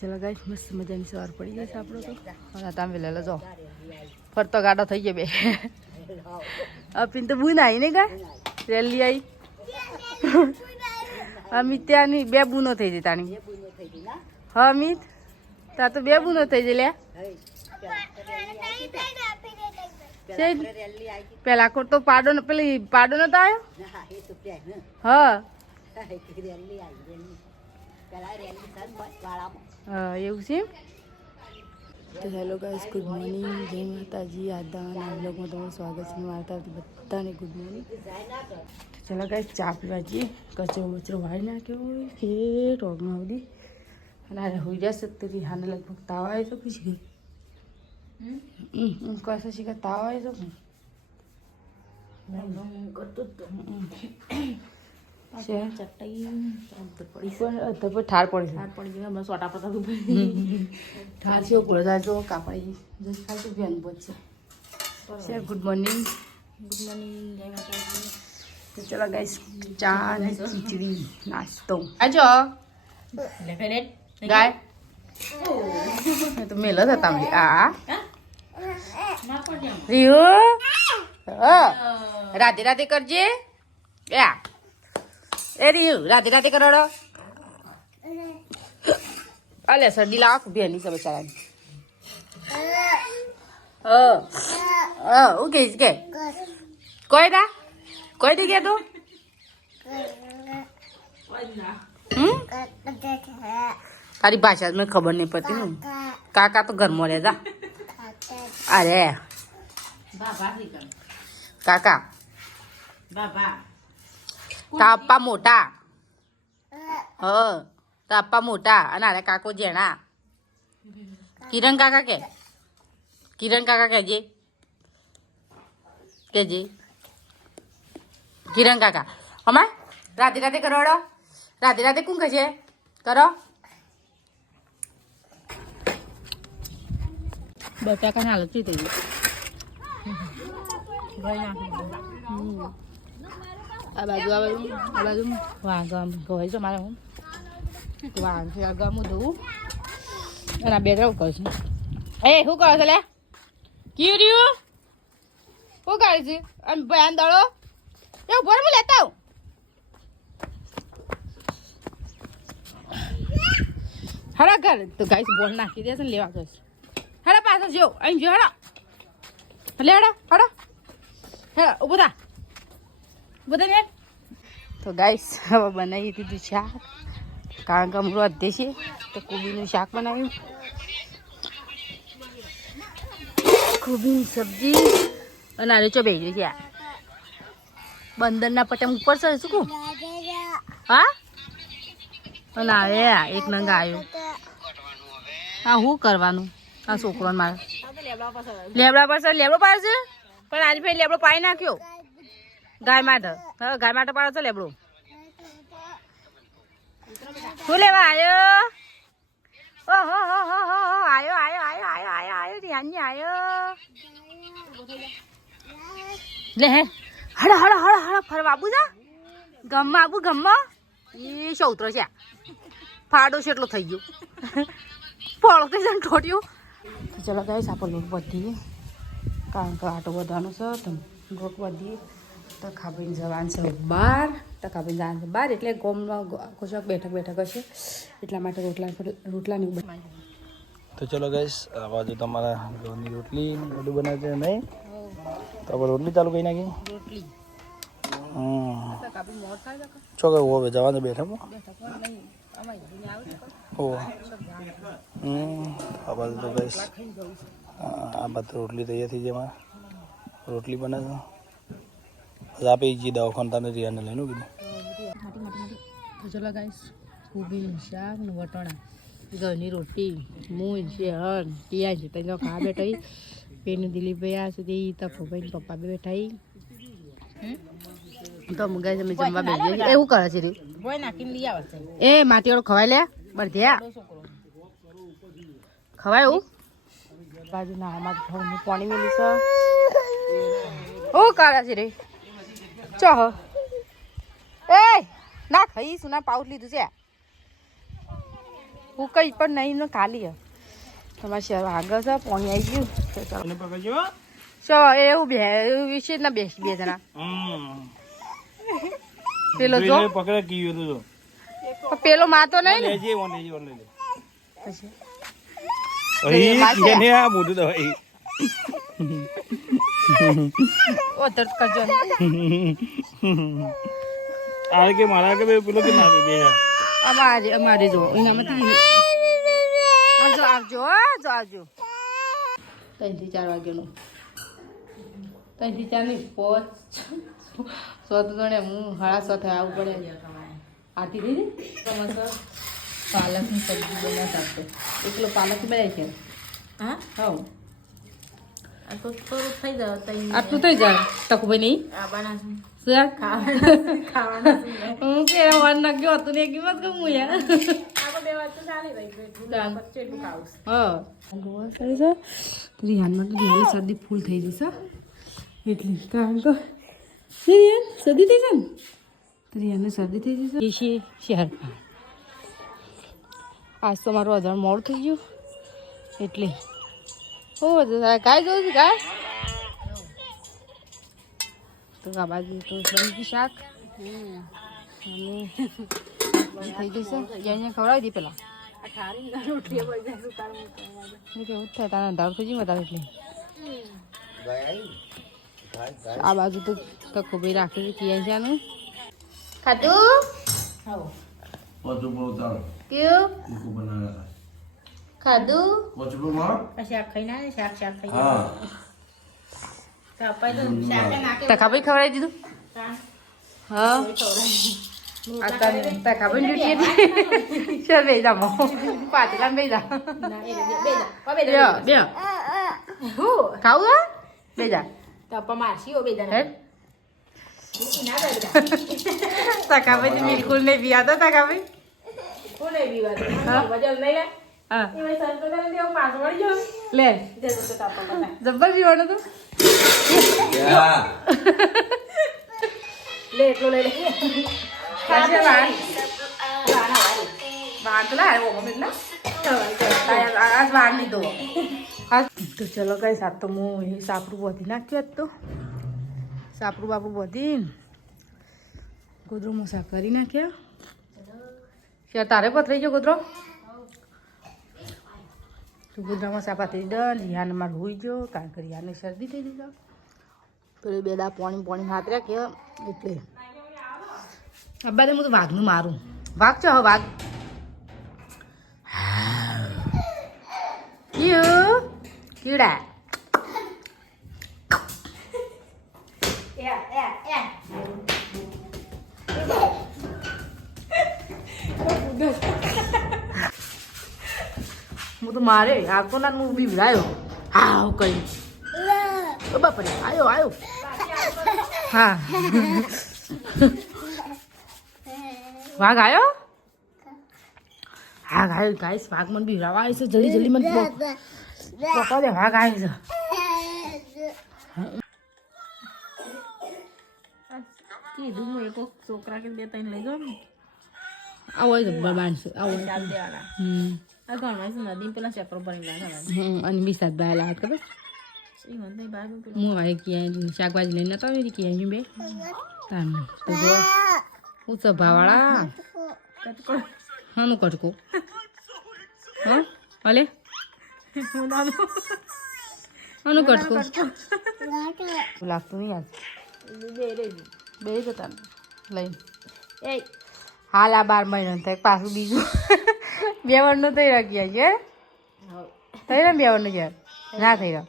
चलो गाइस मस्त मजानी सवार पड़ी गई આપણો તો અને તમે લેલા જો ફરતો ગાડો થઈ ગયો બે અપિન તો બુન આઈ ને કા રેલી આઈ અમિત ત્યાંની બે બુનો થઈ જઈ તાણી હા અમિત તા તો બે બુનો થઈ જઈ લે પેલા કો તો પાડો ને પેલી પાડો નતો આવ્યો હા એવું છે તો હેલો ગાઈસ ગુડ મોર્નિંગ જય માતાજી આદાન વ્લોગમાં તમારું સ્વાગત છે માતા બધાને ગુડ મોર્નિંગ ચાલો ગાઈસ ચા પીવા જઈએ કચરો બચરો વાળી નાખ્યો હોય કે ટોગમાં આવડી અને અરે હોઈ જશે તો હાને લગભગ તાવ આવે તો પછી કશા શીખા તાવ આવે તો ઠાર પડી ઠાર છે પડતા જો કાપાઈ ખાલી બેન પહોંચશે સર ગુડ મોર્નિંગ જય માતાજી તો ચલો ગાઈસ ચા ને ખીચડી નાસ્તો આજો ગાય તો મેલો હતા તમે આ રીહુ રાધે રાધે કરજે યા એ રીહુ રાધે રાધે કરોડો અલે શરદી લાખ બેની છે બચારાની હું કહીશ કે કોઈ ના કોઈ દી કે તું તારી ભાષા મને ખબર નહીં પડતી ને કાકા તો ઘરમાં રહેતા અરે કાકા તાપા મોટા તાપા મોટા અને આને કાકો જેણા કિરણ કાકા કે કિરણ કાકા કેજે કેજે કિરણ કાકા અમાર રાધે રાધે કરોડો રાધે રાધે કોણ કહે કરો બટાકા ના લચી થઈ આ બાજુ વાંગા ગવાય છે મારે હું વાંગા હું ધોવું અને આ બેઠા કરું છું એ શું કરો છો લે કયું રહ્યું શું કરે છે અને ભયાન દળો એવું ભર હું લેતા આવું હરા ઘર તો ગાઈસ બોલ નાખી દેશે ને લેવા જશે હરા પાછળ જો અહીં જો હરા લે હરા હરા હરા ઉભો થા બધા તો ગાઈસ હવે બનાવી દીધું શાક કારણ કે અમારું અધ્ય છે તો કોબીનું શાક બનાવ્યું કોબીની સબ્જી અને આરે ચો બેસી છે બંદરના પટેમ ઉપર છે શું કહું હા અને આવે એક નંગ આવ્યો હા શું કરવાનું આ છોકરો મારે લેબડા પર છે લેબડો પાડે છે પણ આજે ભાઈ લેબડો પાડી નાખ્યો ગાય માટે હવે ગાય માટે પાડો છો લેબડો શું લેવા આવ્યો ઓહો હો હો હો આવ્યો આવ્યો આવ્યો આવ્યો આવ્યો આવ્યો ધ્યાનજી આવ્યો લે હે હડા હડા હડા હડા ફરવા આબુ ના ગમમાં આબુ ગમમાં એ સૌત્ર છે ફાડો છે એટલો થઈ ગયો ફળો થઈ જાય ઠોટ્યું ચલો ગાઈસ આપણે લોટ વધીએ કારણ કે આટો વધવાનો છે તો લોટ વધીએ તો ખાબીને જવાનું છે બહાર તો ખાબીને જવાનું છે બહાર એટલે ગોમમાં કશોક બેઠક બેઠક હશે એટલા માટે રોટલાની બનાવી તો ચલો ગાઈસ આ બાજુ તમારા ઘઉંની રોટલી બધું બનાવે છે નહીં તો આપણે રોટલી ચાલુ કરી નાખી રોટલી છોકરો હવે જવાનું બેઠક ઓ આ બાજુ તો ગાઈસ આ બાજુ રોટલી તૈયાર થઈ જાય એમાં રોટલી બને છે પછી આપે જે દવાખાને તને રિયાને લઈને કીધું તો ચલો ગાઈસ કોબીનું શાક ને વટાણા ઘઉંની રોટી મૂન છે હન પિયા છે તો ખા બેઠા પેનું દિલીપભાઈ આ સુધી તફોભાઈ પપ્પા બે બેઠા તો મુગાઈ તમે જમવા બેસી એવું કરે છે રે એ માટીવાળું ખવાય લે બરધ્યા ખવાય એવું બાજુ ના અમારે ઘરનું પાણી મેલી છે ઓ કરે છે રે ચો એ ના ખાઈશું ના પાઉટ લીધું છે હું કઈ પણ નહીં ને ખાલી હે તમારે શહેર આગળ છે પાણી આવી ગયું એને પકડજો એવું બે એવું વિશે ના બે જણા પેલો જો પકડે કીયું તો પેલો માતો નહીં ને લેજે ઓન લેજે પછી અહીં આ મોટું તો અહીં ઓ દર્દ કરજો આ કે મારા કે પેલો કે ના બે અમારે જો એનામાંથી આવજો આવજો 3 થી 4 વાગ્યાનું 3 થી 4 ની પોચ સોત ગણે હું 7:30 આવું પડે આતી થઈ પાલકની સબ્જી બનાવતા આપતો એકલો પાલક બનાવી છે હા હા આ તો થોડું થઈ જાય આટલું થઈ જાય ટકુભાઈ નહીં આ બનાવશું હું કે વાર નાખ્યો હતું ને કિંમત કમ હું યાર રિહાનમાં તો રિહાની શરદી ફૂલ થઈ જશે એટલે કારણ કે શરદી થઈ છે ને રિહાની શરદી થઈ જશે એ શહેર આજ તો મારું અજાણ મોડું થઈ ગયું એટલે હો ગાય જોઉં છું ગાય તો આ બાજુ તો બની શાક અને થઈ જશે જઈને ખવડાવી દી પેલા એવું જ થાય તારા દાળ થઈ ગયું વધારે એટલે આ બાજુ તો ખુબી રાખી છે કિયાનું ખાધું ખાધું શાક ખાઈ ના શાક ખાઈ તકાભાઈ ખવડાવી દીધું હા તકાભાઈ ડ્યુટી હતી ચાલ બે જા પાટલા બે જા બે ખાવું બે જા તકાભાઈ બિલકુલ નહીં પીવાતો તકાભાઈ લે જબ્બર પીવાનું તું લે એટલો લઈ લે તો ચલો કઈ સાત તો હું સાપરું બોધી નાખ્યું તો સાપરું બાપરું બોધી ગોદરો મોસા કરી નાખ્યા તારે પથરાઈ ગયો ગોદરો ગોદરામાં સાપાથી દન રિહાને મારે હોઈ ગયો કારણ કે રિહાને શરદી થઈ ગઈ પેલું બે દા પોણી હાથ રાખ્યા એટલે અબ્બાને હું તો વાઘનું મારું વાઘ છો હવે વાઘ કીડા હું તો મારે આવતો ના હું બીવડાયો હા કઈ બાપરે આવ્યો હા વાઘ આવ્યો વાઘ આવ્યો ગાઈસ વાઘ મને બીવડાવવા આવી છે જલ્દી મને પપ્પા દે વાઘ આવી છે કીધું હું એક છોકરા કે બે ત્રણ લઈ ગયો ને આવો જબ્બર બાંધશે આવો દેવાના આ ઘરમાં છે નદી પેલા ચક્રો ભરી નાખવાના અને બિસાદ બાયલા હાથ ખબર હું ભાઈ ક્યાં શાકભાજી લઈને નતો આવી ક્યાં બે તાન તો જો હું સભાવાળા હાનું કટકો હા ભલે હાનું કટકો લાગતું નહીં યાદ બે જતા લઈને એ હાલ આ 12 મહિનો થાય પાછું બીજું 2 વર્ષનું થઈ રાખ્યા છે થઈ રહ્યા 2 વર્ષનું ક્યારે ના થઈ રહ્યો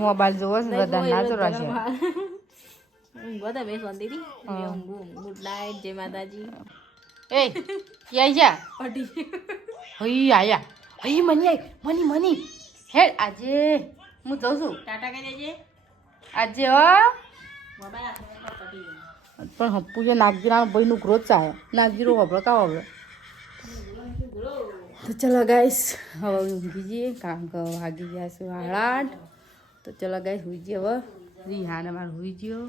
મોબાઈલ જોવો ને બધા ના જોવા છે ગુડ નાઇટ જય માતાજી એ યાઈ જા હઈ આયા હઈ મની હે આજે હું જઉં છું ટાટા કહી દેજે આજે હો પણ હપ્પુ છે નાગજીરા ભાઈનું ગ્રોથ ચાહે નાગજીરો હબળો કા હબળો તો ચલો ગાઈસ હવે ઊંઘી જઈએ કારણ કે વાગી ગયા છે 8:30 તો ચલો ગાઈસ ઊંઘી હવે રિહાને મારે હોઈ ગયો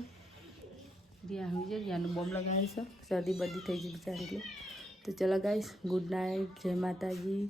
રિયા હોઈ જાય રિયાનું બોમ્બ લગાવી છે શરદી બરદી થઈ ગઈ બિચારી એટલે તો ચલો ગાઈસ ગુડ નાઇટ જય માતાજી